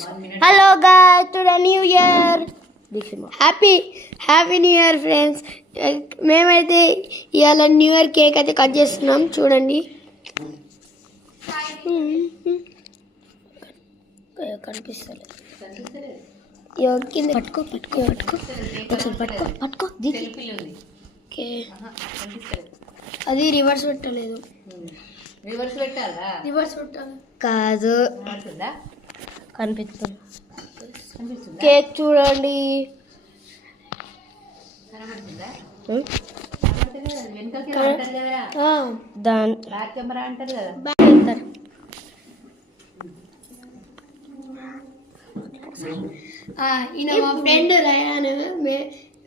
Hello guys, to the new year. Happy new year friends. మేమైతే ఇవాళ new year cake అయితే cut చేస్తున్నాం. చూడండి, కనిపిస్తలేదు. పట్టుకో అది రివర్స్ పెట్టలేదు. రివర్స్ పెట్టాలి కాదు, కనిపిస్తుంది. కేక్ చూడండి. ఈయన మా ఫ్రెండ్ రయాన్.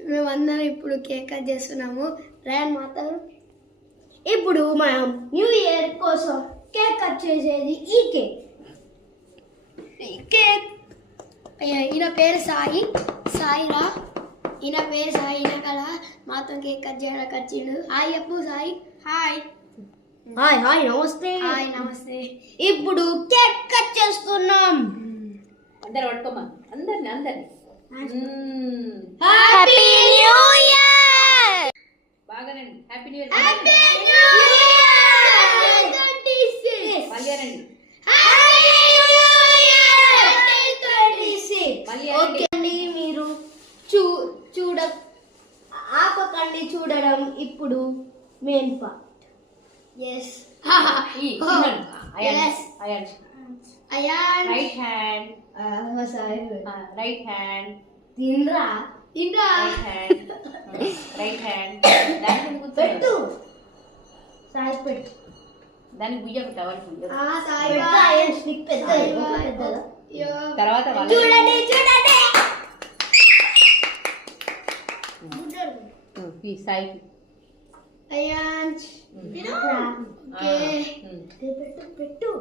మేమందరం ఇప్పుడు కేక్ కట్ చేస్తున్నాము. రయాన్ మాత్రం ఇప్పుడు మనం న్యూ ఇయర్ కోసం కేక్ కట్ చేసేది ఈ కేక్. ఈయన పేరు సాయిరా. ఈయన పేరు సాయి. ఈయన కదా మాత్రం కేక్ కట్ చేయడానికి వచ్చిండు. హాయ్ చెప్పు సాయి. హాయ్ నమస్తే. ఇప్పుడు కేక్ కట్ చేస్తున్నాం. అందరు పట్టుకోమా, అందరిని హ్యాపీ న్యూ ఇయర్. బాగానండి. Happy new year. ఓకే అండి, మీరు ఆపకండి చూడడం. ఇప్పుడు main part. Ayaan right hand తినరా రైట్ హ్యాండ్ పెట్టు. సాయి పెట్టు. దానికి బుయ్య టవల్ తర్వాత చూడండి సాయికి అయాన్ పెట్టు.